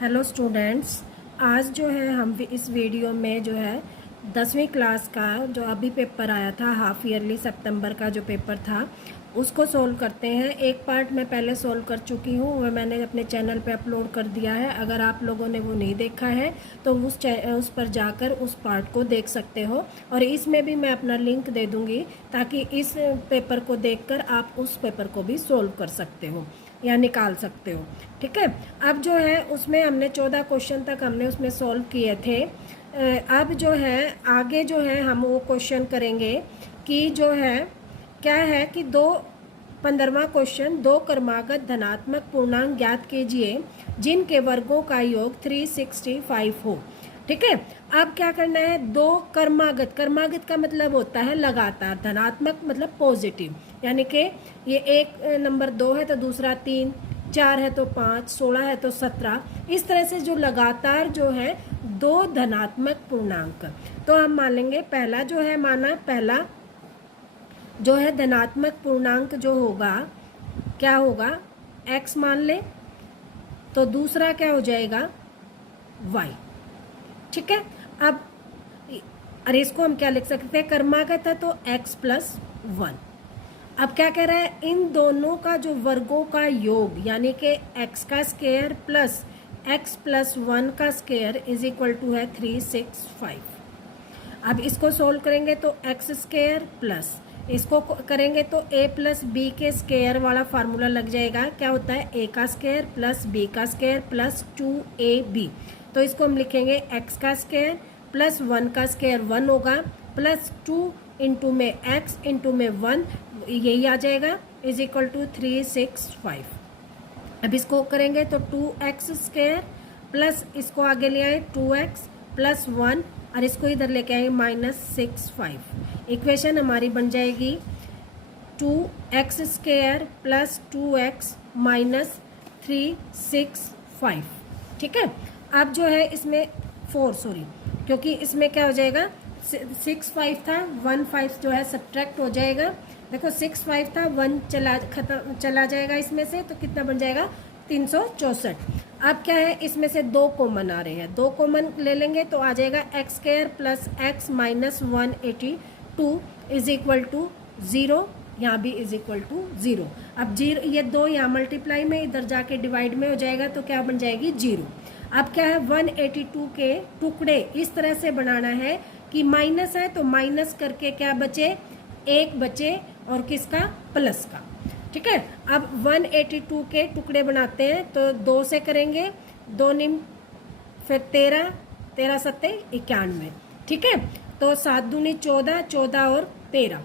Hello students, आज जो है हम इस वीडियो में जो है 10वीं क्लास का जो अभी पेपर आया था हाफ ईयरली सितंबर का जो पेपर था उसको सोल्व करते हैं। एक पार्ट मैं पहले सोल्व कर चुकी हूँ, वह मैंने अपने चैनल पे अपलोड कर दिया है। अगर आप लोगों ने वो नहीं देखा है तो उस पर जाकर उस पार्ट को देख सकते हो, और इसमें भी मैं अपना लिंक दे दूँगी ताकि इस पेपर को देखकर आप उस पेपर को भी सोल्व कर सकते हो या निकाल सकते हो। ठीक है, अब जो है उसमें हमने 14 क्वेश्चन तक हमने उसमें सॉल्व किए थे। अब जो है आगे जो है हम वो क्वेश्चन करेंगे कि जो है क्या है कि 15वां क्वेश्चन, दो क्रमागत धनात्मक पूर्णांक ज्ञात कीजिए जिनके वर्गों का योग 365 हो। ठीक है, अब क्या करना है, दो क्रमागत, क्रमागत का मतलब होता है लगातार, धनात्मक मतलब पॉजिटिव, यानी कि ये एक नंबर 2 है तो दूसरा 3, 4 है तो 5, 16 है तो 17, इस तरह से जो लगातार जो है दो धनात्मक पूर्णांक। तो हम मान लेंगे पहला जो है, माना पहला जो है धनात्मक पूर्णांक जो होगा क्या होगा, x मान ले, तो दूसरा क्या हो जाएगा y। ठीक है, अब अरे इसको हम क्या लिख सकते हैं, क्रमागत है तो x प्लस 1। अब क्या कह रहा है, इन दोनों का जो वर्गों का योग यानी कि x का स्क्वायर प्लस x प्लस 1 का स्क्वायर इज इक्वल टू है 365। अब इसको सोल्व करेंगे तो x स्क्वायर प्लस इसको करेंगे तो a प्लस बी के स्क्वायर वाला फार्मूला लग जाएगा। क्या होता है, a का स्क्वायर प्लस b का स्क्वायर प्लस 2ab। तो इसको हम लिखेंगे x का स्क्वायर प्लस 1 का स्क्वायर 1 होगा, प्लस 2 इंटू में x इंटू में 1, यही आ जाएगा, इज इक्वल टू 365। अब इसको करेंगे तो 2x स्क्वायर प्लस इसको आगे ले आए 2x प्लस 1 और इसको इधर लेके आए -65। इक्वेशन हमारी बन जाएगी 2x square plus 2x minus 365। ठीक है, अब जो है इसमें 4 सॉरी, क्योंकि इसमें क्या हो जाएगा 65 था, 15 जो है सब्ट्रैक्ट हो जाएगा। देखो 65 था, 1 चला जाएगा इसमें से, तो कितना बन जाएगा 364। अब क्या है, इसमें से 2 कॉमन आ रहे हैं, 2 कॉमन ले लेंगे तो आ जाएगा x square plus x minus 182 is equal to 0, यहाँ भी इज इक्वल टू 0। अब 0, ये 2 यहाँ मल्टीप्लाई में, इधर जाके डिवाइड में हो जाएगा तो क्या बन जाएगी 0। अब क्या है, 182 के टुकड़े इस तरह से बनाना है कि माइनस है तो माइनस करके क्या बचे, 1 बचे, और किसका, प्लस का। ठीक है, अब 182 के टुकड़े बनाते हैं तो 2 से करेंगे, 2 निम फिर 13, 13 सत्ते 91। ठीक है, तो 7 दूनी 14, 14 और 13,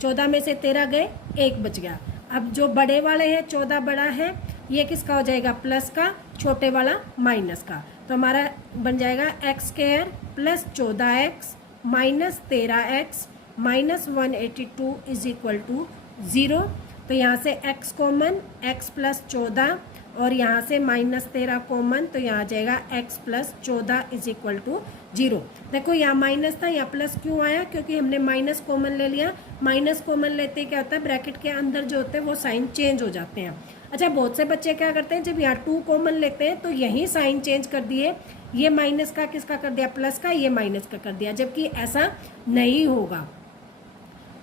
14 में से 13 गए, 1 बच गया। अब जो बड़े वाले हैं 14 बड़ा है, ये किसका हो जाएगा, प्लस का, छोटे वाला माइनस का। तो हमारा बन जाएगा x square plus 14x minus 13x minus 182 is equal to 0। तो यहाँ से x कॉमन, x प्लस 14, और यहाँ से माइनस 13 कॉमन, तो यहाँ आ जाएगा x plus 14 is equal to 0। देखो यहाँ माइनस था, यहाँ प्लस क्यों आया, क्योंकि हमने माइनस कॉमन ले लिया। माइनस कॉमन लेते क्या होता है, ब्रैकेट के अंदर जो होते हैं वो साइन चेंज हो जाते हैं। अच्छा, बहुत से बच्चे क्या करते हैं, जब यहाँ 2 कॉमन लेते हैं तो यही साइन चेंज कर दिए, ये माइनस का किसका कर दिया, प्लस का, ये माइनस का कर दिया, जबकि ऐसा नहीं होगा।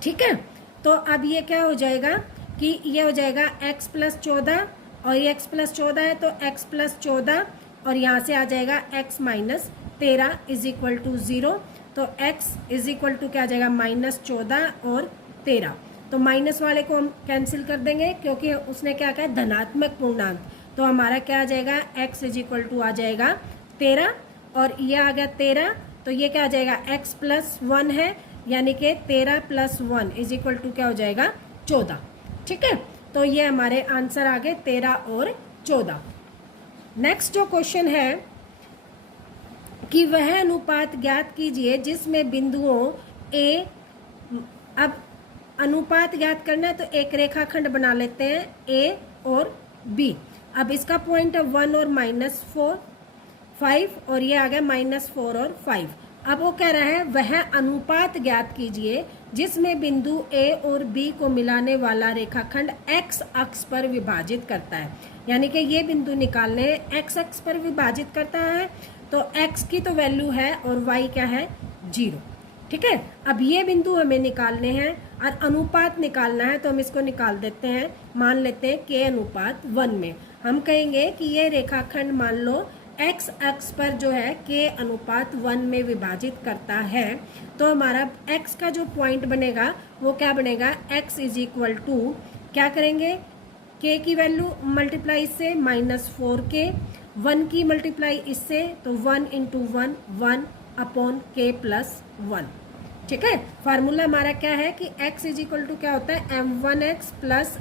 ठीक है, तो अब ये क्या हो जाएगा कि ये हो जाएगा x प्लस 14, और ये x प्लस 14 है तो x प्लस 14, और यहाँ से आ जाएगा x minus 13 is equal to 0। तो x इज इक्वल टू क्या आ जाएगा, -14 और 13। तो माइनस वाले को हम कैंसिल कर देंगे क्योंकि उसने क्या कहा, धनात्मक पूर्णांक। तो हमारा क्या आ जाएगा, x इज इक्वल टू आ जाएगा 13, और ये आ गया 13, तो ये क्या आ जाएगा, x प्लस 1 है, यानी कि 13 प्लस 1 इज इक्वल टू क्या हो जाएगा 14। ठीक है, तो ये हमारे आंसर आ गए 13 और 14। नेक्स्ट जो क्वेश्चन है कि वह अनुपात ज्ञात कीजिए जिसमें बिंदुओं ए, अब अनुपात ज्ञात करना है तो एक रेखाखंड बना लेते हैं ए और बी। अब इसका पॉइंट है 1 और -4 5, और ये आ गया -4 और 5। अब वो कह रहा है वह अनुपात ज्ञात कीजिए जिसमें बिंदु ए और बी को मिलाने वाला रेखाखंड x अक्ष पर विभाजित करता है। यानी कि ये बिंदु निकालने हैं। एक्स एक्स पर विभाजित करता है तो एक्स की तो वैल्यू है और वाई क्या है 0। ठीक है, अब ये बिंदु हमें निकालने हैं और अनुपात निकालना है तो हम इसको निकाल देते हैं। मान लेते हैं के अनुपात 1 में। हम कहेंगे कि ये रेखाखंड मान लो एक्स अक्ष पर जो है के अनुपात 1 में विभाजित करता है, तो हमारा एक्स का जो पॉइंट बनेगा वो क्या बनेगा, एक्स इज इक्वल टू क्या करेंगे, के की वैल्यू मल्टीप्लाई इससे -4k, 1 की मल्टीप्लाई इससे तो 1 इंटू 1 1 अपॉन के प्लस 1। ठीक है, फार्मूला हमारा क्या है कि x इज इक्वल टू क्या होता है m1x plus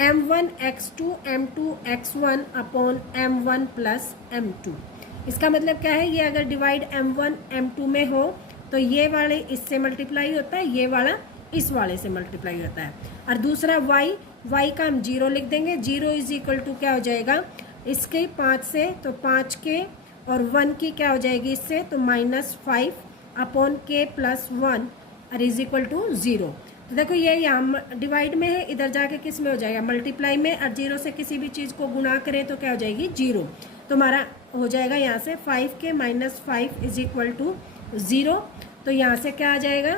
m1x2 m2x1 upon m1 plus m2। इसका मतलब क्या है, ये अगर डिवाइड m1 m2 में हो तो ये वाले इससे मल्टीप्लाई होता है, ये वाला इस वाले से मल्टीप्लाई होता है। और दूसरा y का हम 0 लिख देंगे। 0 इज इक्वल टू क्या हो जाएगा, इसके 5 से तो 5 के और 1 की क्या हो जाएगी इससे तो -5 अपॉन के प्लस 1 और इज इक्वल टू 0। तो देखो ये यहाँ डिवाइड में है, इधर जाके किस में हो जाएगा मल्टीप्लाई में, और 0 से किसी भी चीज़ को गुणा करें तो क्या हो जाएगी 0। तो हमारा हो जाएगा यहाँ से 5k - 5 इज इक्वल टू 0। तो यहाँ से क्या आ जाएगा,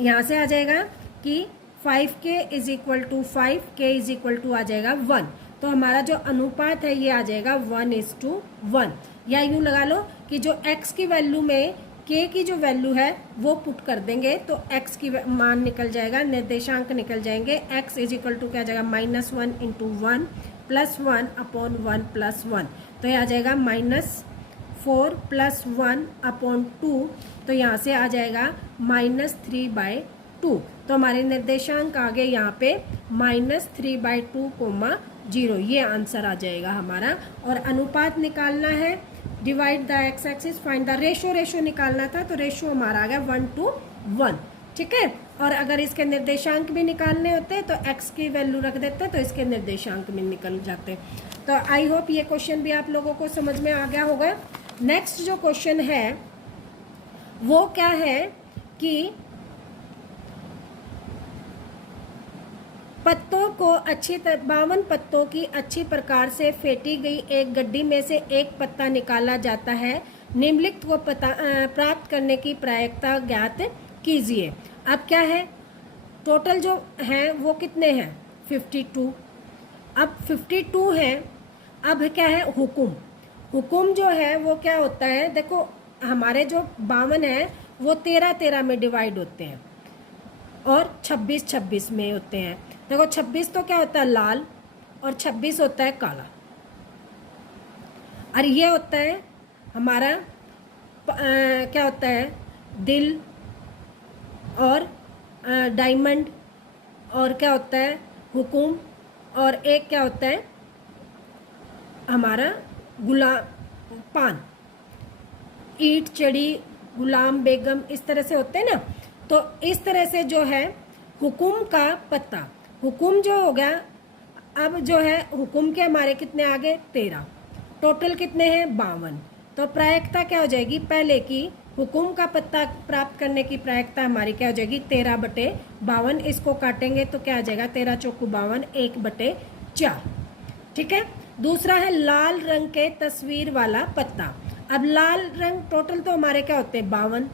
यहाँ से आ जाएगा कि 5k is equal to 5k is equal to आ जाएगा 1। तो हमारा जो अनुपात है ये आ जाएगा 1:1। या यूँ लगा लो कि जो x की वैल्यू में k की जो वैल्यू है वो पुट कर देंगे तो x की मान निकल जाएगा, निर्देशांक निकल जाएंगे। x इज इक्वल टू क्या आ जाएगा -1 इंटू 1 प्लस 1 अपॉन 1 प्लस 1। तो ये आ जाएगा -4 प्लस 1 अपॉन 2। तो यहाँ से आ जाएगा -3/2। तो हमारे निर्देशांक आ गए यहाँ पे -3/2, 0। ये आंसर आ जाएगा हमारा। और अनुपात निकालना है, divide the x axis, find the ratio निकालना था तो रेशो हमारा आ गया 1:1। ठीक है, और अगर इसके निर्देशांक भी निकालने होते तो x की वैल्यू रख देते तो इसके निर्देशांक में निकल जाते। तो आई होप ये क्वेश्चन भी आप लोगों को समझ में आ गया होगा। नेक्स्ट जो क्वेश्चन है वो क्या है कि पत्तों को 52 पत्तों की अच्छी प्रकार से फेंटी गई एक गड्डी में से एक पत्ता निकाला जाता है। निम्नलिखित को प्राप्त करने की प्रायिकता ज्ञात कीजिए। अब क्या है, टोटल जो है वो कितने हैं 52। अब 52 है। अब क्या है हुकुम जो है वो क्या होता है, देखो हमारे जो 52 है वो 13 में डिवाइड होते हैं और 26 में होते हैं। देखो 26 तो क्या होता है लाल और 26 होता है काला। और ये होता है हमारा क्या होता है दिल और डायमंड, और क्या होता है हुकुम, और एक क्या होता है हमारा पान, ईट चढ़ी गुलाम बेगम, इस तरह से होते हैं ना। तो इस तरह से जो है हुकुम का पत्ता, हुकुम जो हो गया, अब जो है हुकुम के हमारे कितने आ गए 13, टोटल कितने हैं 52। तो प्रायिकता क्या हो जाएगी, पहले की हुकुम का पत्ता प्राप्त करने की प्रायिकता हमारी क्या हो जाएगी 13/52। इसको काटेंगे तो क्या आ जाएगा 13 चौकू 52, 1/4। ठीक है, दूसरा है लाल रंग के तस्वीर वाला पत्ता। अब लाल रंग टोटल तो हमारे क्या होते हैं 52,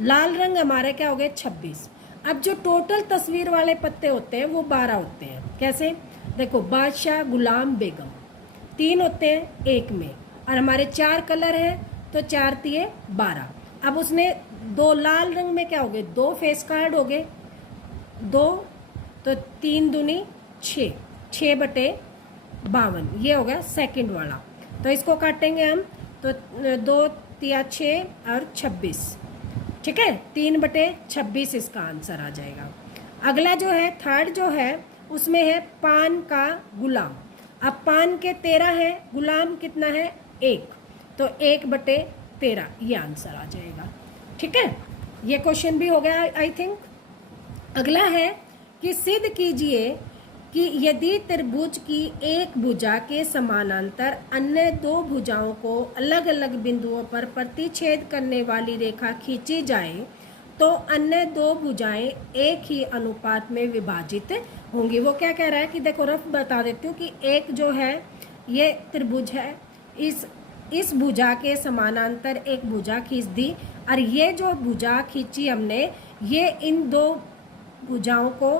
लाल रंग हमारे क्या हो गए 26। अब जो टोटल तस्वीर वाले पत्ते होते हैं वो 12 होते हैं। कैसे, देखो बादशाह गुलाम बेगम 3 होते हैं एक में, और हमारे 4 कलर हैं तो 4 तिये 12। अब उसने 2 लाल रंग में क्या हो गए 2 फेस कार्ड हो गए 2, तो 3 दूनी 6, 6/52 ये हो गया सेकंड वाला। तो इसको काटेंगे हम तो 2 तिया 6 और 26। ठीक है, 3/26 इसका आंसर आ जाएगा। अगला जो है थर्ड जो है उसमें है पान का गुलाम। अब पान के 13 है, गुलाम कितना है 1, तो 1/13 ये आंसर आ जाएगा। ठीक है, ये क्वेश्चन भी हो गया आई थिंक। अगला है कि सिद्ध कीजिए कि यदि त्रिभुज की एक भुजा के समानांतर अन्य 2 भुजाओं को अलग अलग बिंदुओं पर प्रतिच्छेद करने वाली रेखा खींची जाए तो अन्य 2 भुजाएं एक ही अनुपात में विभाजित होंगी। वो क्या कह रहा है कि देखो रफ बता देती हूँ कि एक जो है ये त्रिभुज है, इस भुजा के समानांतर एक भुजा खींच दी, और ये जो भुजा खींची हमने ये इन दो भुजाओं को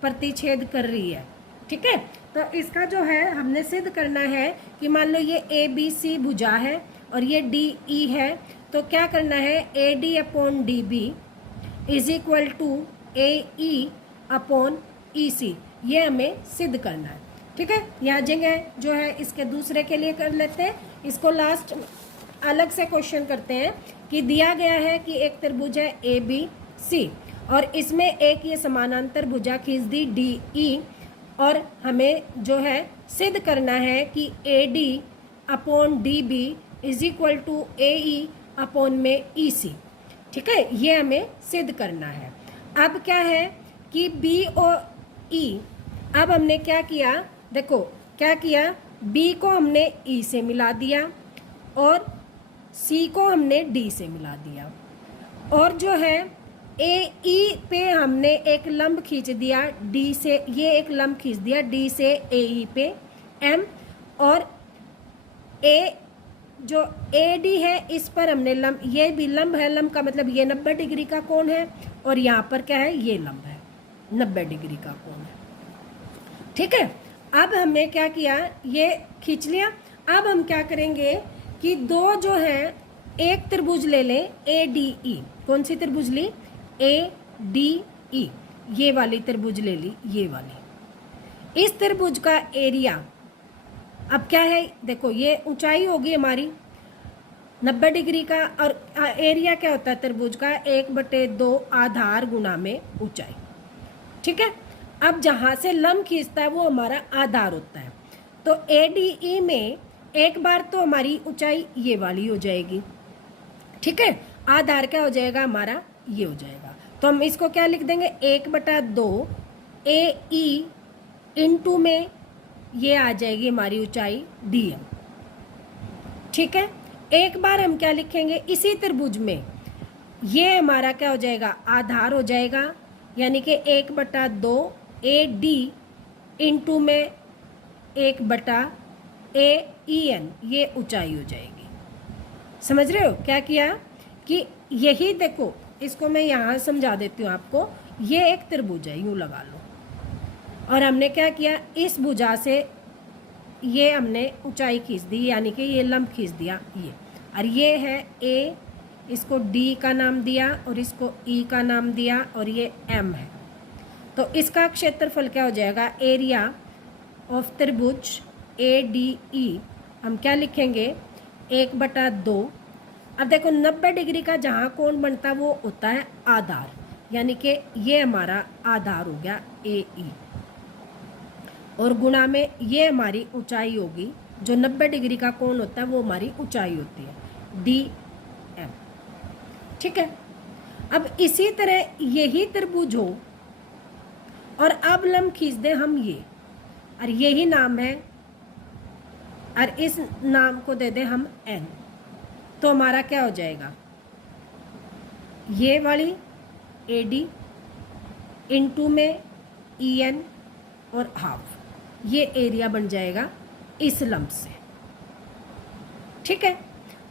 प्रतिच्छेद कर रही है। ठीक है, तो इसका जो है हमने सिद्ध करना है कि मान लो ये ए बी सी भुजा है और ये डी ई है, तो क्या करना है, A D upon D B is equal to A E upon E C, ये हमें सिद्ध करना है। ठीक है, यहाँ जगह जो है इसके दूसरे के लिए कर लेते हैं, इसको लास्ट अलग से क्वेश्चन करते हैं कि दिया गया है कि एक त्रिभुज है ए बी सी और इसमें एक ये समानांतर भुजा खींच दी डी ई, और हमें जो है सिद्ध करना है कि A D upon D B is equal to A E upon में ई सी। ठीक है, ये हमें सिद्ध करना है। अब क्या है कि बी और ई, अब हमने क्या किया, देखो क्या किया, बी को हमने ई से मिला दिया और सी को हमने डी से मिला दिया, और जो है ए ई पे हमने एक लंब खींच दिया डी से, ये एक लंब खींच दिया डी से ए ई पे एम, और ए जो ए डी है इस पर हमने लंब, ये भी लंब है, लंब का मतलब ये 90 डिग्री का कोण है, और यहाँ पर क्या है, ये लंब है 90 डिग्री का कोण है। ठीक है, अब हमने क्या किया, ये खींच लिया। अब हम क्या करेंगे कि दो जो है एक त्रिभुज ले लें ए डी ई, कौन सी त्रिभुज ली, ए डी ई, ये वाली त्रिभुज ले ली, ये वाली। इस त्रिभुज का एरिया अब क्या है, देखो ये ऊंचाई होगी हमारी 90 डिग्री का, और एरिया क्या होता है त्रिभुज का, 1/2 आधार गुना में ऊंचाई। ठीक है, अब जहां से लंब खींचता है वो हमारा आधार होता है, तो ए डी ई में एक बार तो हमारी ऊंचाई ये वाली हो जाएगी। ठीक है, आधार क्या हो जाएगा हमारा, ये हो जाएगा, तो हम इसको क्या लिख देंगे, 1/2 ए ई इंटू में ये आ जाएगी हमारी ऊंचाई डी एम। ठीक है, एक बार हम क्या लिखेंगे, इसी त्रिभुज में ये हमारा क्या हो जाएगा, आधार हो जाएगा, यानी कि 1/2 ए डी इंटू में 1/ए ई एन, ये ऊंचाई हो जाएगी। समझ रहे हो क्या किया कि यही देखो, इसको मैं यहाँ समझा देती हूँ आपको, ये एक त्रिभुज है, यूँ लगा लो, और हमने क्या किया, इस भुजा से ये हमने ऊंचाई खींच दी, यानी कि ये लंब खींच दिया ये, और ये है ए, इसको डी का नाम दिया और इसको ई का नाम दिया, और ये एम है, तो इसका क्षेत्रफल क्या हो जाएगा, एरिया ऑफ त्रिभुज ए डी ई, हम क्या लिखेंगे, 1/2। अब देखो 90 डिग्री का जहाँ कोण बनता है वो होता है आधार, यानी कि ये हमारा आधार हो गया ए ई, और गुणा में ये हमारी ऊंचाई होगी, जो 90 डिग्री का कोण होता है वो हमारी ऊंचाई होती है डी एम। ठीक है, अब इसी तरह यही त्रिभुज हो और अब लंब खींच दें हम ये, और यही नाम है, और इस नाम को दे दें हम एन, तो हमारा क्या हो जाएगा, ये वाली ए डी इंटू में ई एन और हाफ, ये एरिया बन जाएगा इस लंब से। ठीक है,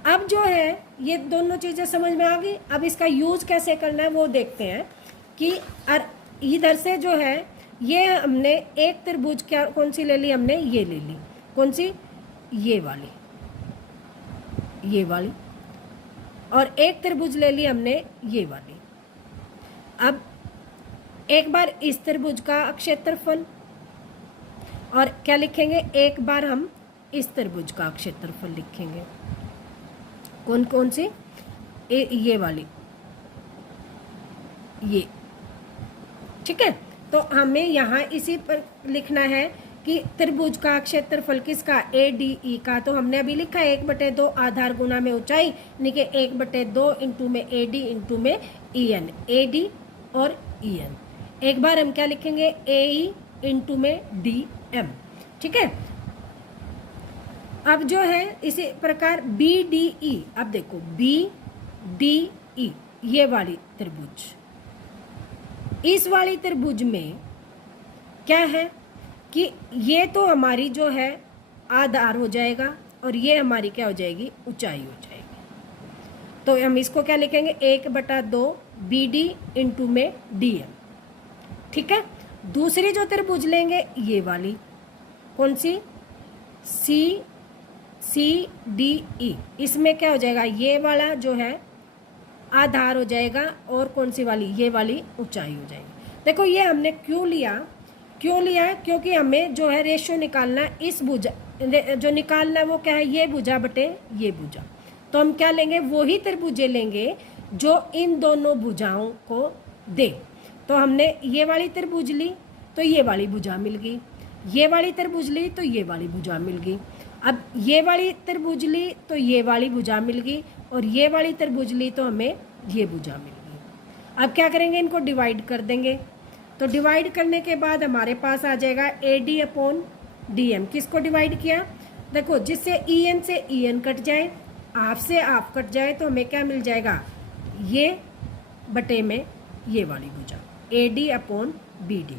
अब जो है ये दोनों चीज़ें समझ में आ गई। अब इसका यूज कैसे करना है वो देखते हैं कि इधर से जो है ये हमने एक त्रिभुज क्या कौन सी ले ली, हमने ये ले ली, कौन सी, ये वाली, ये वाली, और एक त्रिभुज ले ली हमने ये वाली। अब एक बार इस त्रिभुज का क्षेत्रफल, और क्या लिखेंगे, एक बार हम इस त्रिभुज का क्षेत्रफल लिखेंगे, कौन कौन सी, ये वाली, ये। ठीक है, तो हमें यहाँ इसी पर लिखना है कि त्रिभुज का क्षेत्रफल किसका, ए डी ई का, तो हमने अभी लिखा है 1/2 आधार गुना में ऊंचाई, यानी कि 1/2 इंटू में ए डी इंटू में ई एन, ए डी और ई एन। एक बार हम क्या लिखेंगे, ए ई इंटू में डी एम। ठीक है, अब जो है इसी प्रकार बी डी ई, अब देखो बी डी ई, ये वाली त्रिभुज, इस वाली त्रिभुज में क्या है कि ये तो हमारी जो है आधार हो जाएगा और ये हमारी क्या हो जाएगी, ऊंचाई हो जाएगी। तो हम इसको क्या लिखेंगे, 1/2 BD इंटू में DM। ठीक है, दूसरी जो त्रिभुज लेंगे ये वाली, कौन सी, CDE, इसमें क्या हो जाएगा, ये वाला जो है आधार हो जाएगा और कौन सी वाली, ये वाली ऊंचाई हो जाएगी। देखो ये हमने क्यों लिया है, क्योंकि हमें जो है रेशियो निकालना है, इस भुजा जो निकालना है वो क्या है, ये भुजा बटे ये भुजा। तो हम क्या लेंगे, वही त्रिभुजें लेंगे जो इन दोनों भुजाओं को दे। तो हमने ये वाली त्रिभुज ली तो ये वाली भुजा मिल गई, ये वाली त्रिभुज ली तो ये वाली भुजा मिल गई। अब ये वाली त्रिभुज ली तो ये वाली भुजा मिल गई और ये वाली त्रिभुज ली तो हमें ये भुजा मिल गई। अब क्या करेंगे, इनको डिवाइड कर देंगे। तो डिवाइड करने के बाद हमारे पास आ जाएगा AD/DM। किसको डिवाइड किया, देखो जिससे EN से EN कट जाए, आप से आप कट जाए, तो हमें क्या मिल जाएगा, ये बटे में ये वाली भुजा, AD/BD।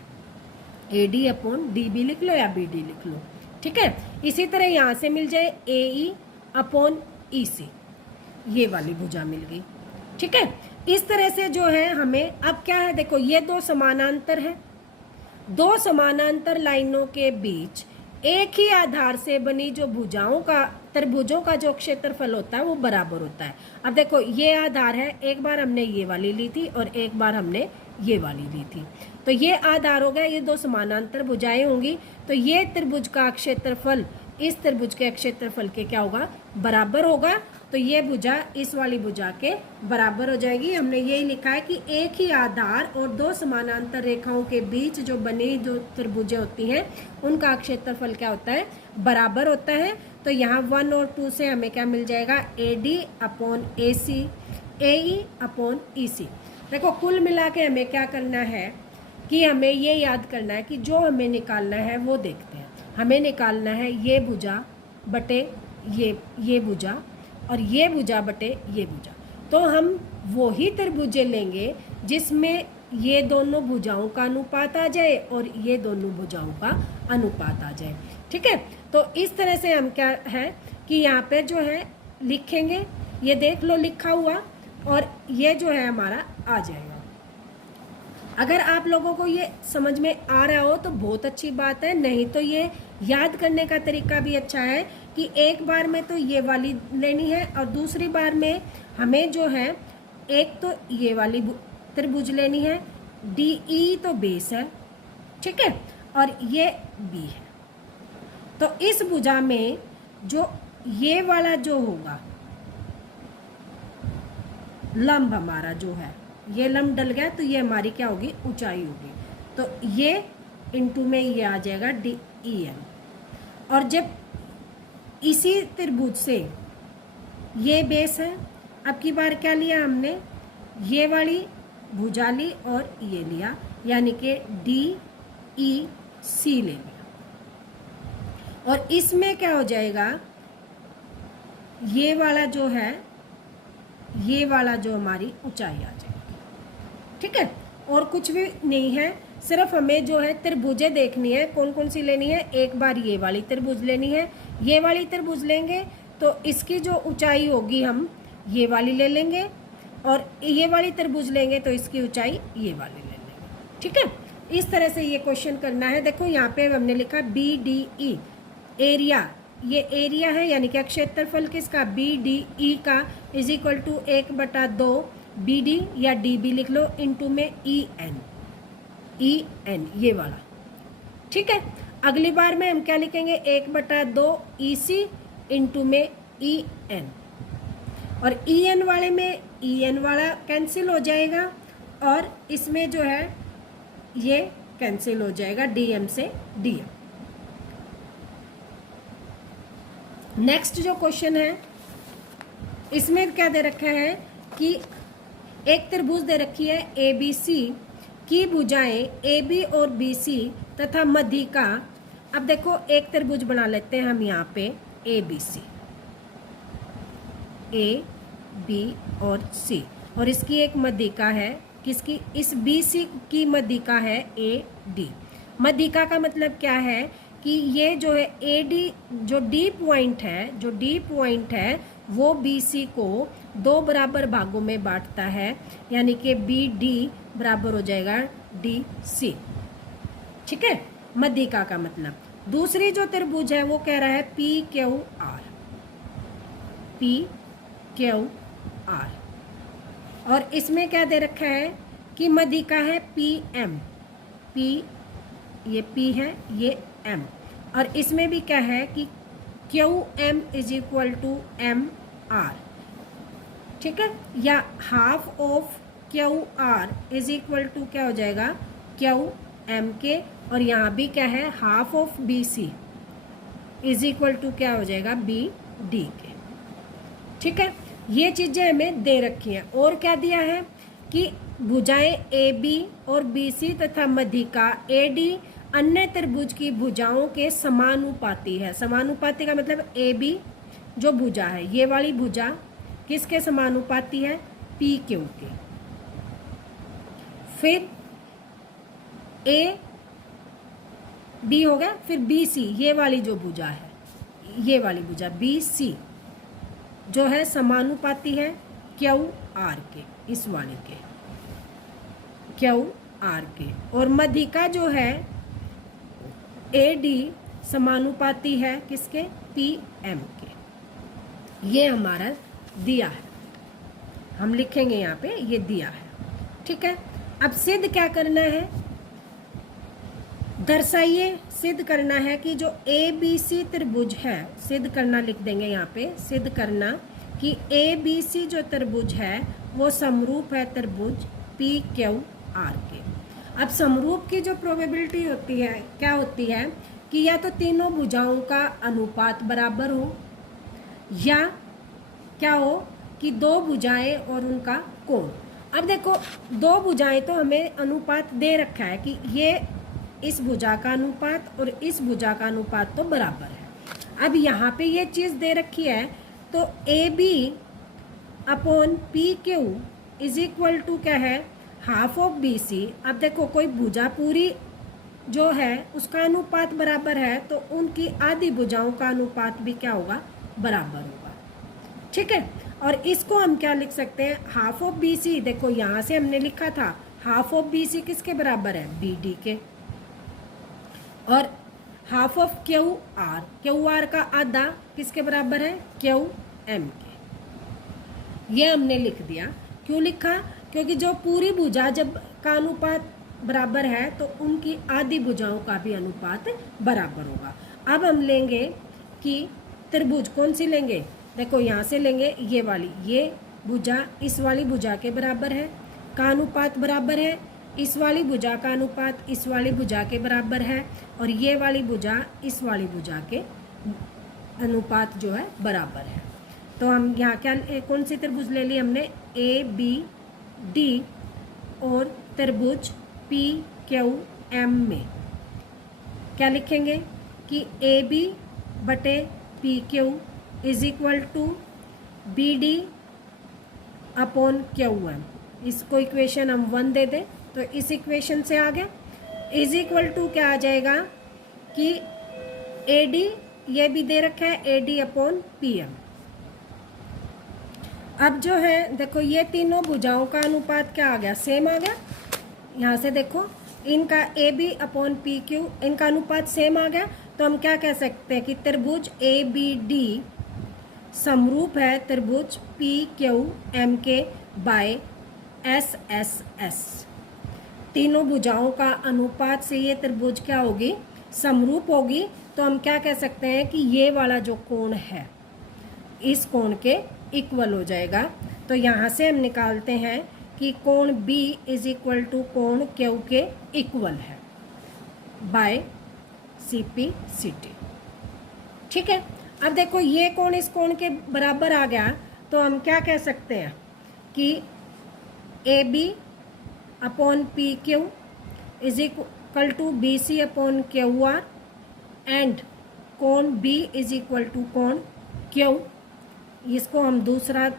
AD/DB लिख लो या BD लिख लो। ठीक है, इसी तरह यहाँ से मिल जाए AE/EC, ये वाली भुजा मिल गई। ठीक है, इस तरह से जो है हमें अब क्या है, देखो ये दो समानांतर है, दो समानांतर लाइनों के बीच एक ही आधार से बनी जो भुजाओं का, त्रिभुजों का जो क्षेत्रफल होता है वो बराबर होता है। अब देखो ये आधार है, एक बार हमने ये वाली ली थी और एक बार हमने ये वाली ली थी, तो ये आधार हो गया, ये दो समानांतर भुजाएं होंगी, तो ये त्रिभुज का क्षेत्रफल इस त्रिभुज के क्षेत्रफल के क्या होगा, बराबर होगा। तो ये भुजा इस वाली भुजा के बराबर हो जाएगी। हमने यही लिखा है कि एक ही आधार और दो समानांतर रेखाओं के बीच जो बनी जो त्रिभुजें होती हैं उनका क्षेत्रफल क्या होता है, बराबर होता है। तो यहाँ 1 और 2 से हमें क्या मिल जाएगा, AD/AC, AE/EC। देखो कुल मिला के हमें क्या करना है कि हमें ये याद करना है कि जो हमें निकालना है वो देखते हैं। हमें निकालना है ये भुजा बटे ये भुजा और ये भुजा बटे ये भुजा। तो हम वही त्रिभुजें लेंगे जिसमें ये दोनों भुजाओं का अनुपात आ जाए और ये दोनों भुजाओं का अनुपात आ जाए। ठीक है, तो इस तरह से हम क्या है कि यहाँ पे जो है लिखेंगे, ये देख लो लिखा हुआ, और ये जो है हमारा आ जाएगा। अगर आप लोगों को ये समझ में आ रहा हो तो बहुत अच्छी बात है, नहीं तो ये याद करने का तरीका भी अच्छा है कि एक बार में तो ये वाली लेनी है और दूसरी बार में हमें जो है एक तो ये वाली त्रिभुज लेनी है, DE तो बेस है, ठीक है, और ये B है। तो इस भुजा में जो ये वाला जो होगा लंब हमारा जो है, ये लंब डल गया तो ये हमारी क्या होगी, ऊंचाई होगी। तो ये इंटू में ये आ जाएगा DEN। और जब इसी त्रिभुज से ये बेस है, अब की बार क्या लिया हमने, ये वाली भुजा ली और ये लिया, यानी कि DEC ले लिया। और इसमें क्या हो जाएगा, ये वाला जो है, ये वाला जो हमारी ऊंचाई आ जाएगी। ठीक है, और कुछ भी नहीं है, सिर्फ हमें जो है त्रिभुजें देखनी है, कौन कौन सी लेनी है। एक बार ये वाली त्रिभुज लेनी है, ये वाली त्रिभुज लेंगे तो इसकी जो ऊंचाई होगी हम ये वाली ले लेंगे, और ये वाली त्रिभुज लेंगे तो इसकी ऊंचाई ये वाली ले लेंगे। ठीक है, इस तरह से ये क्वेश्चन करना है। देखो यहाँ पे हमने लिखा BDE, एरिया, ये एरिया है यानी कि क्षेत्रफल किसका, BDE का इज इक्वल टू 1/2 BD या DB लिख लो इंटू में EN ये वाला। ठीक है, अगली बार में हम क्या लिखेंगे, 1/2 EC इंटू में EN, और EN वाले में EN वाला कैंसिल हो जाएगा और इसमें जो है ये कैंसिल हो जाएगा DM से DM। नेक्स्ट जो क्वेश्चन है इसमें क्या दे रखा है कि एक त्रिभुज दे रखी है ABC की भुजाएं AB और BC तथा मध्यिका। अब देखो एक त्रिभुज बना लेते हैं हम यहाँ पे ABC, A, B और C, और इसकी एक मध्यिका है किसकी, इस BC की मध्यिका है AD। मध्यिका का मतलब क्या है कि ये जो है AD जो डी पॉइंट है वो BC को 2 बराबर भागों में बांटता है, यानी कि BD बराबर हो जाएगा DC। ठीक है, मध्यिका का मतलब। दूसरी जो त्रिभुज है वो कह रहा है PQR, और इसमें क्या दे रखा है कि मध्यिका है PM, ये P है, ये M, और इसमें भी क्या है कि QM is equal to MR। ठीक है, या half of QR is equal to क्या हो जाएगा QM के, और यहाँ भी क्या है half of BC is equal to क्या हो जाएगा BD के। ठीक है, ये चीजें हमें दे रखी हैं। और क्या दिया है कि भुजाएं AB और BC तथा मध्यिका AD अन्य त्रिभुज की भुजाओं के समानुपाती है। समानुपाती का मतलब AB जो भुजा है, ये वाली भुजा किसके समानुपाती है, PQ के। फिर AB हो गया, फिर BC, ये वाली जो भुजा है, ये वाली भुजा BC जो है समानुपाती है QR के, इस वाले के QR के। और मध्यिका जो है AD समानुपाती है किसके, PM के। ये हमारा दिया है, हम लिखेंगे यहाँ पे ये दिया है। ठीक है, अब सिद्ध क्या करना है, दर्शाइए, सिद्ध करना है कि जो ABC त्रिभुज है, सिद्ध करना लिख देंगे यहाँ पे, सिद्ध करना कि ABC जो त्रिभुज है वो समरूप है त्रिभुज PQR के। अब समरूप की जो प्रोबेबिलिटी होती है क्या होती है कि या तो तीनों भुजाओं का अनुपात बराबर हो, या क्या हो कि दो भुजाएं और उनका कोण। अब देखो, दो भुजाएं तो हमें अनुपात दे रखा है कि ये इस भुजा का अनुपात और इस भुजा का अनुपात तो बराबर है। अब यहाँ पे ये चीज़ दे रखी है, तो AB upon PQ is equal to क्या है, हाफ ऑफ BC। अब देखो, कोई भुजा पूरी जो है उसका अनुपात बराबर है, तो उनकी आधी भुजाओं का अनुपात भी क्या होगा, बराबर होगा। ठीक है, और इसको हम क्या लिख सकते हैं, हाफ ऑफ BC। देखो यहाँ से हमने लिखा था हाफ ऑफ BC किसके बराबर है, BD के, और हाफ ऑफ QR का आधा किसके बराबर है, QM के। ये हमने लिख दिया। क्यों लिखा, क्योंकि जो पूरी भुजा जब का अनुपात बराबर है तो उनकी आधी भुजाओं का भी अनुपात बराबर होगा। अब हम लेंगे कि त्रिभुज कौन सी लेंगे, देखो यहाँ से लेंगे ये वाली, ये भुजा इस वाली भुजा के बराबर है, का अनुपात बराबर है, इस वाली भुजा का अनुपात इस वाली भुजा के बराबर है, और ये वाली भुजा इस वाली भुजा के अनुपात जो है बराबर है। तो हम यहाँ क्या कौन सी त्रिभुज ले ली हमने, ABD और त्रिभुज PQM में क्या लिखेंगे कि AB बटे PQ is equal to BD upon QM। इसको इक्वेशन हम 1 दे दें तो इस इक्वेशन से आ गया, इज इक्वल टू क्या आ जाएगा कि AD, ये भी दे रखा है AD अपॉन PM। अब जो है देखो, ये तीनों भुजाओं का अनुपात क्या आ गया, सेम आ गया। यहाँ से देखो, इनका AB अपॉन PQ, इनका अनुपात सेम आ गया। तो हम क्या कह सकते हैं कि त्रिभुज ABD समरूप है त्रिभुज PQM के बाय SSS। तीनों भुजाओं का अनुपात से ये त्रिभुज क्या होगी, समरूप होगी। तो हम क्या कह सकते हैं कि ये वाला जो कोण है इस कोण के इक्वल हो जाएगा। तो यहाँ से हम निकालते हैं कि कोण B इज इक्वल टू कोण Q के इक्वल है बाय CP/CT। ठीक है, अब देखो ये कोण इस कोण के बराबर आ गया, तो हम क्या कह सकते हैं कि AB upon PQ is equal to BC upon QR and कोण B इज इक्वल टू कोण Q। इसको हम दूसरा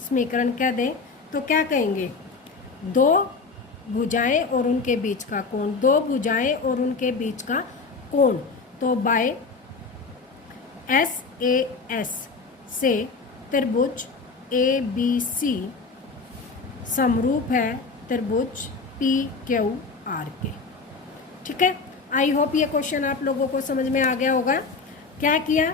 समीकरण कह दें तो क्या कहेंगे, दो भुजाएं और उनके बीच का कोण, दो भुजाएं और उनके बीच का कोण। तो बाय SAS से त्रिभुज ABC समरूप है त्रिभुज PQR के। ठीक है, आई होप ये क्वेश्चन आप लोगों को समझ में आ गया होगा। क्या किया,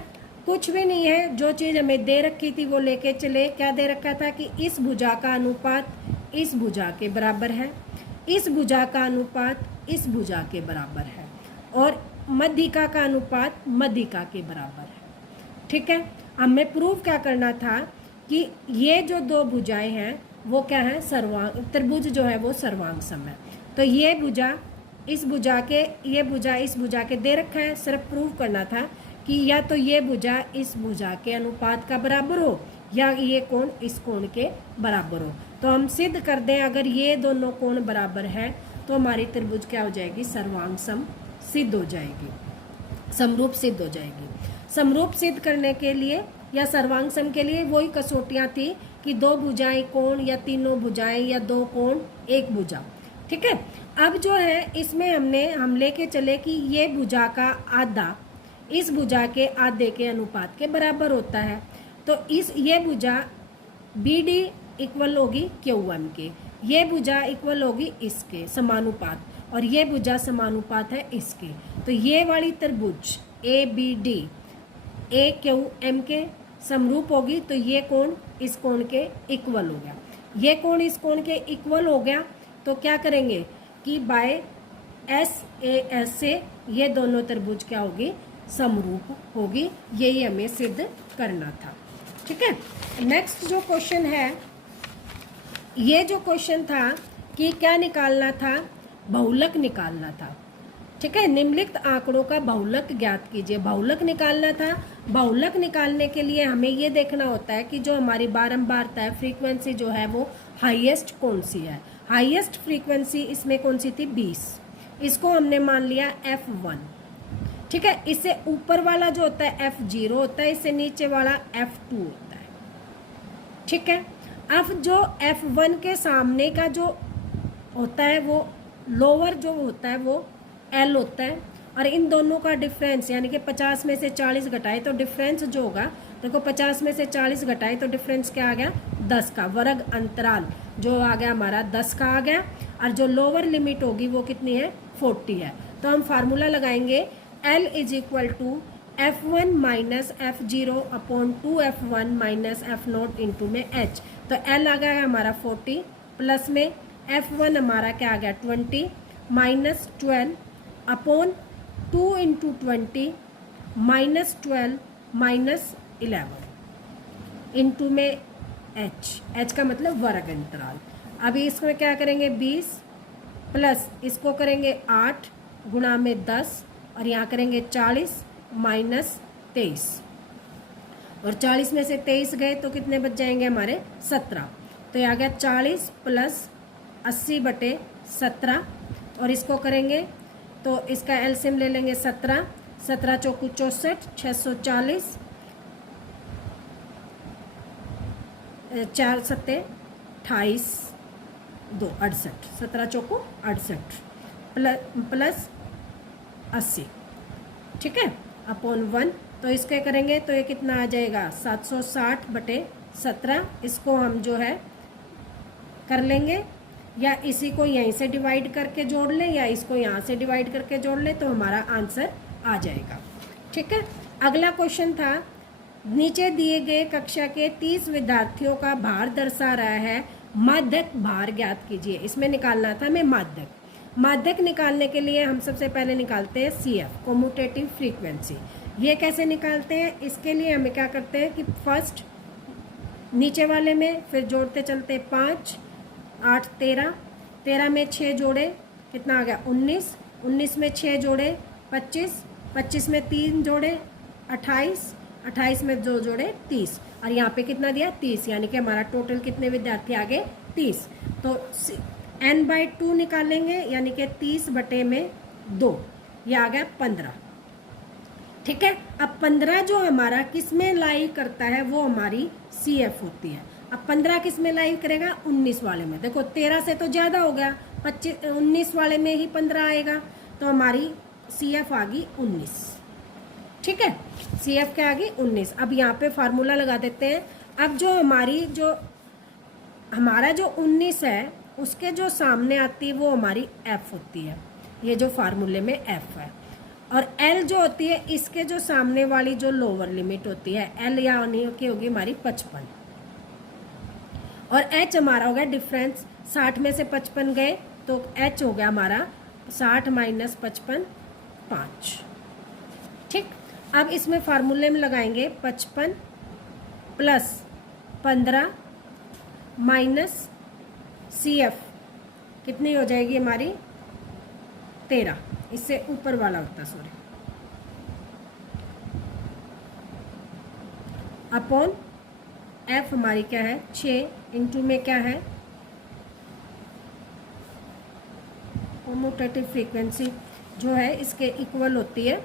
कुछ भी नहीं है, जो चीज़ हमें दे रखी थी वो लेके चले। क्या दे रखा था कि इस भुजा का अनुपात इस भुजा के बराबर है, इस भुजा का अनुपात इस भुजा के बराबर है, और मध्यिका का अनुपात मध्यिका के बराबर है। ठीक है, हमें प्रूव क्या करना था कि ये जो दो भुजाएं हैं वो क्या है, सर्वांग, त्रिभुज जो है वो सर्वांग सम है। तो ये भुजा इस भुजा के, ये भुजा इस भुजा के दे रखा है, सिर्फ प्रूव करना था कि या तो ये भुजा इस भुजा के अनुपात का बराबर हो या ये कोण इस कोण के बराबर हो। तो हम सिद्ध कर दें, अगर ये दोनों कोण बराबर है तो हमारी त्रिभुज क्या हो जाएगी, सर्वांग सम सिद्ध हो जाएगी, समरूप सिद्ध हो जाएगी। समरूप सिद्ध करने के लिए या सर्वांग सम के लिए वही कसौटियाँ थी कि दो भुजाएं कोण या तीनों भुजाएं या दो कोण एक भुजा। ठीक है, अब जो है इसमें हम लेके चले कि ये भुजा का आधा इस भुजा के आधे के अनुपात के बराबर होता है। तो ये भुजा BD इक्वल होगी QM के, ये भुजा इक्वल होगी इसके समानुपात, और ये भुजा समानुपात है इसके। तो ये वाली त्रिभुज ABD AQM के समरूप होगी, तो ये कोण इस कोण के इक्वल हो गया। ये कोण इस कोण के इक्वल हो गया तो क्या करेंगे कि बाय SAS से ये दोनों त्रिभुज क्या होगी, समरूप होगी। यही हमें सिद्ध करना था। ठीक है, नेक्स्ट जो क्वेश्चन है, ये जो क्वेश्चन था कि क्या निकालना था, बहुलक निकालना था। ठीक है, निम्नलिखित आंकड़ों का बहुलक ज्ञात कीजिए। बहुलक निकालना था। बहुलक निकालने के लिए हमें ये देखना होता है कि जो हमारी बारंबारता है, फ्रीक्वेंसी जो है वो हाईएस्ट कौन सी है। हाईएस्ट फ्रीक्वेंसी इसमें कौन सी थी, 20। इसको हमने मान लिया F1। ठीक है, इससे ऊपर वाला जो होता है F0 होता है, इससे नीचे वाला F2 होता है। ठीक है, अब जो F1 के सामने का जो होता है वो लोअर जो होता है वो L होता है, और इन दोनों का डिफरेंस यानी कि 50 में से 40 घटाए तो डिफरेंस जो होगा, देखो 50 में से 40 घटाए तो डिफरेंस क्या आ गया, 10 का। वर्ग अंतराल जो आ गया हमारा 10 का आ गया, और जो लोअर लिमिट होगी वो कितनी है, 40 है। तो हम फार्मूला लगाएंगे L is equal to F1 minus F0 upon 2F1 minus F0 into में H। तो L आ गया हमारा 40, प्लस में F1 हमारा क्या आ गया 20 minus 12 upon 2 into 20 minus 12 minus 11 into में H का मतलब वर्ग अंतराल। अभी इसमें क्या करेंगे 20 प्लस इसको करेंगे 8 गुणा में 10, और यहाँ करेंगे 40 माइनस 23, और 40 में से 23 गए तो कितने बच जाएंगे हमारे 17। तो ये आ गया 40 प्लस 80/17, और इसको करेंगे तो इसका एलसीएम ले लेंगे 17, 17 चौकू 64, 640, 4 सत्ते 28, 2 68, 17 चौकू 68 प्लस 80। ठीक है, अपॉन 1। तो इसके करेंगे तो ये कितना आ जाएगा 760/17। इसको हम जो है कर लेंगे, या इसी को यहीं से डिवाइड करके जोड़ लें, या इसको यहाँ से डिवाइड करके जोड़ लें, तो हमारा आंसर आ जाएगा। ठीक है, अगला क्वेश्चन था, नीचे दिए गए कक्षा के 30 विद्यार्थियों का भार दर्शा रहा है, माध्यक भार ज्ञात कीजिए। इसमें निकालना था हमें माध्यक। माध्यक निकालने के लिए हम सबसे पहले निकालते हैं CF, कम्यूटेटिव फ्रीक्वेंसी। ये कैसे निकालते हैं, इसके लिए हमें क्या करते हैं कि फर्स्ट नीचे वाले में फिर जोड़ते चलते 5 8 13, 13 में 6 जोड़े कितना आ गया 19, 19 में 6 जोड़े 25, 25 में 3 जोड़े 28, 28 में 2 जोड़े 30, और यहाँ पे कितना दिया 30, यानी कि हमारा टोटल कितने विद्यार्थी आ गए 30। तो n/2 निकालेंगे, यानी कि 30/2, ये आ गया 15। ठीक है, अब 15 जो हमारा किस में लाई करता है वो हमारी CF होती है। अब 15 किस में लाई करेगा 19 वाले में। देखो 13 से तो ज़्यादा हो गया, 19 वाले में ही 15 आएगा, तो हमारी CF आ गई 19। ठीक है, CF क्या आ गई 19। अब यहाँ पे फार्मूला लगा देते हैं। अब जो हमारा जो 19 है उसके जो सामने आती है वो हमारी F होती है, ये जो फार्मूले में F है। और L जो होती है इसके जो सामने वाली जो लोअर लिमिट होती है L यानी कि होगी हमारी 55। और H हमारा हो गया डिफरेंस, 60 में से 55 गए तो H हो गया हमारा 60 माइनस 55 5। ठीक, अब इसमें फार्मूले में लगाएंगे 55 प्लस 15 माइनस CF कितनी हो जाएगी हमारी 13, इससे ऊपर वाला होता सॉरी, अपॉन F हमारी क्या है 6 इंटू में क्या है कम्यूटेटिव फ्रीक्वेंसी जो है इसके इक्वल होती है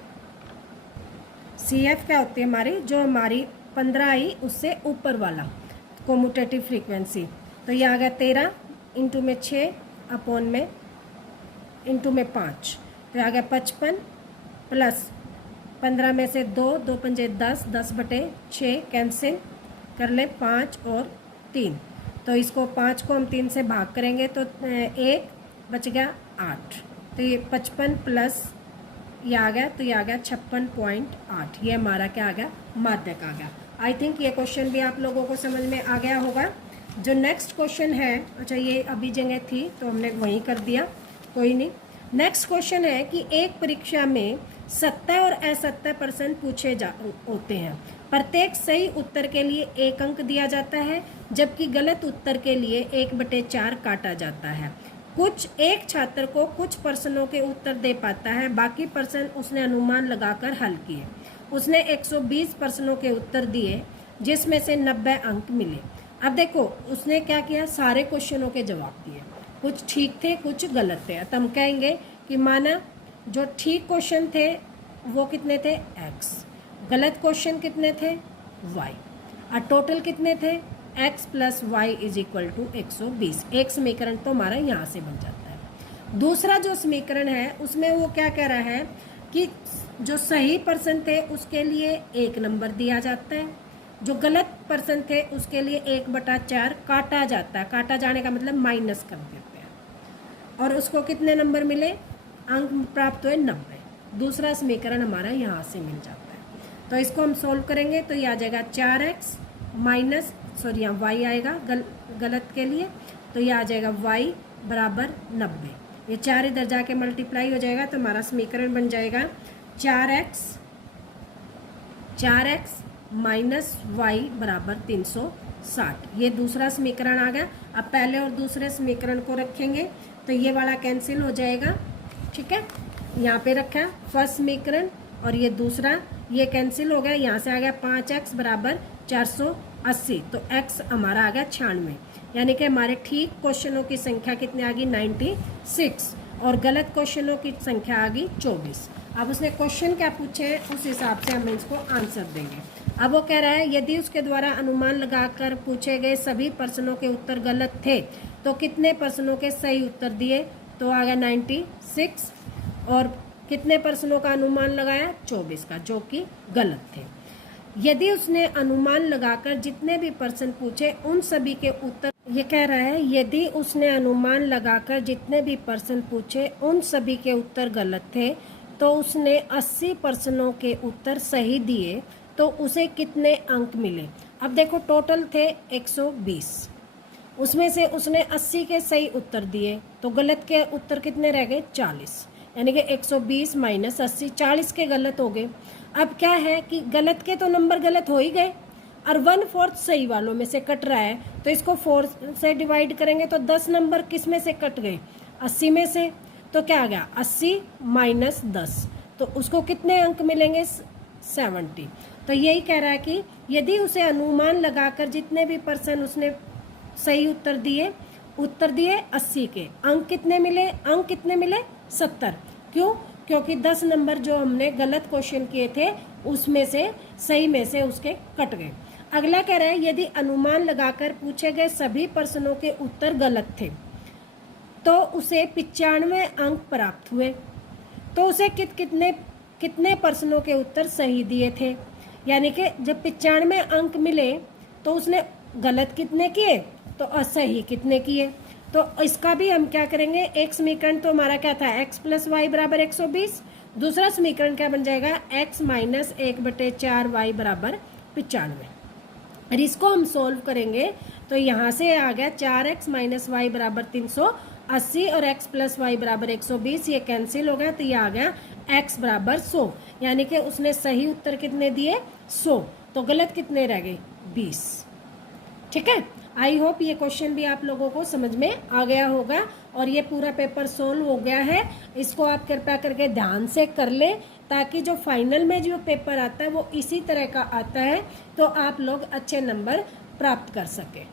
CF क्या होती है हमारी, जो हमारी 15 आई उससे ऊपर वाला कम्यूटेटिव फ्रीक्वेंसी। तो ये आ गया 13 इंटू में 6 अपॉन में इंटू में 5, तो आ गया 55 प्लस 15 में से 2 2 पंजे 10 10 बटे 6 कैंसिल कर ले 5 और 3, तो इसको 5 को हम 3 से भाग करेंगे तो 1 बच गया 8, तो ये 55 प्लस ये आ गया, तो ये आ गया 56.8। ये हमारा क्या आ गया माध्यक आ गया। आई थिंक ये क्वेश्चन भी आप लोगों को समझ में आ गया होगा। जो नेक्स्ट क्वेश्चन है, अच्छा ये अभी जगह थी तो हमने वहीं कर दिया, कोई नहीं। नेक्स्ट क्वेश्चन है कि एक परीक्षा में 70 और असत्य% पूछे होते हैं। प्रत्येक सही उत्तर के लिए 1 अंक दिया जाता है, जबकि गलत उत्तर के लिए 1/4 काटा जाता है। एक छात्र को कुछ प्रश्नों के उत्तर दे पाता है, बाकी प्रश्न उसने अनुमान लगाकर हल किए। उसने 120 प्रश्नों के उत्तर दिए जिसमें से 90 अंक मिले। अब देखो उसने क्या किया, सारे क्वेश्चनों के जवाब दिए, कुछ ठीक थे कुछ गलत थे। तो हम कहेंगे कि माना जो ठीक क्वेश्चन थे वो कितने थे x, गलत क्वेश्चन कितने थे y, और टोटल कितने थे x plus Y is equal to 120। एक समीकरण तो हमारा यहाँ से बन जाता है। दूसरा जो समीकरण है उसमें वो क्या कह रहा है कि जो सही पर्सन थे उसके लिए 1 नंबर दिया जाता है, जो गलत पर्सन थे उसके लिए 1/4 काटा जाता है। काटा जाने का मतलब माइनस कर देते हैं, और उसको कितने नंबर मिले, अंक प्राप्त हुए 90। दूसरा समीकरण हमारा यहाँ से मिल जाता है। तो इसको हम सोल्व करेंगे तो ये आ जाएगा 4x माइनस सॉरी यहाँ y आएगा गलत के लिए, तो ये आ जाएगा y बराबर 90। ये 4 इधर जाके मल्टीप्लाई हो जाएगा तो हमारा समीकरण बन जाएगा 4x माइनस y बराबर 360। ये दूसरा समीकरण आ गया। अब पहले और दूसरे समीकरण को रखेंगे तो ये वाला कैंसिल हो जाएगा। ठीक है, यहाँ पे रखा है फर्स्ट समीकरण और ये दूसरा, ये कैंसिल हो गया। यहाँ से आ गया 5x बराबर 480, तो x हमारा आ गया 96, यानी कि हमारे ठीक क्वेश्चनों की संख्या कितनी आ गई 96 और गलत क्वेश्चनों की संख्या आ गई 24। अब उसने क्वेश्चन क्या पूछे हैं उस हिसाब से हम इसको आंसर देंगे। अब वो कह रहा है यदि उसके द्वारा अनुमान लगाकर पूछे गए सभी प्रश्नों के उत्तर गलत थे तो कितने प्रश्नों के सही उत्तर दिए, तो आ गया 96, और कितने प्रश्नों का अनुमान लगाया 24 का, जो कि गलत थे। यदि उसने अनुमान लगाकर जितने भी प्रश्न पूछे उन सभी के उत्तर, ये कह रहा है यदि उसने अनुमान लगाकर जितने भी प्रश्न पूछे उन सभी के उत्तर गलत थे तो उसने 80 प्रश्नों के उत्तर सही दिए तो उसे कितने अंक मिले। अब देखो टोटल थे 120, उसमें से उसने 80 के सही उत्तर दिए तो गलत के उत्तर कितने रह गए 40, यानी कि 120 माइनस 80, 40 के गलत हो गए। अब क्या है कि गलत के तो नंबर गलत हो ही गए और 1/4 सही वालों में से कट रहा है, तो इसको 4 से डिवाइड करेंगे तो 10 नंबर किस में से कट गए 80 में से, तो क्या आ गया 80 माइनस 10, तो उसको कितने अंक मिलेंगे 70। तो यही कह रहा है कि यदि उसे अनुमान लगाकर जितने भी प्रश्न उसने सही उत्तर दिए 80 के, अंक कितने मिले 70। क्यों? क्योंकि 10 नंबर जो हमने गलत क्वेश्चन किए थे उसमें से सही में से उसके कट गए। अगला कह रहा है यदि अनुमान लगाकर पूछे गए सभी प्रश्नों के उत्तर गलत थे तो उसे 95 अंक प्राप्त हुए। तो उसे कितने प्रश्नों के उत्तर सही दिए थे, यानी कि जब 95 अंक मिले तो उसने गलत कितने किए तो असही कितने किए। तो इसका भी हम क्या करेंगे, एक समीकरण तो हमारा क्या था, x प्लस वाई बराबर 120, दूसरा समीकरण क्या बन जाएगा, x माइनस 1/4 वाई बराबर 95। और इसको हम सोल्व करेंगे तो यहाँ से आ गया 4x माइनस वाई बराबर 380 और x प्लस वाई बराबर 120, ये कैंसिल हो गया तो ये आ गया x बराबर 100, यानी कि उसने सही उत्तर कितने दिए 100, तो गलत कितने रह गए 20। ठीक है, आई होप ये क्वेश्चन भी आप लोगों को समझ में आ गया होगा और ये पूरा पेपर सोल्व हो गया है। इसको आप कृपया करके ध्यान से कर लें ताकि जो फाइनल में जो पेपर आता है वो इसी तरह का आता है तो आप लोग अच्छे नंबर प्राप्त कर सकें।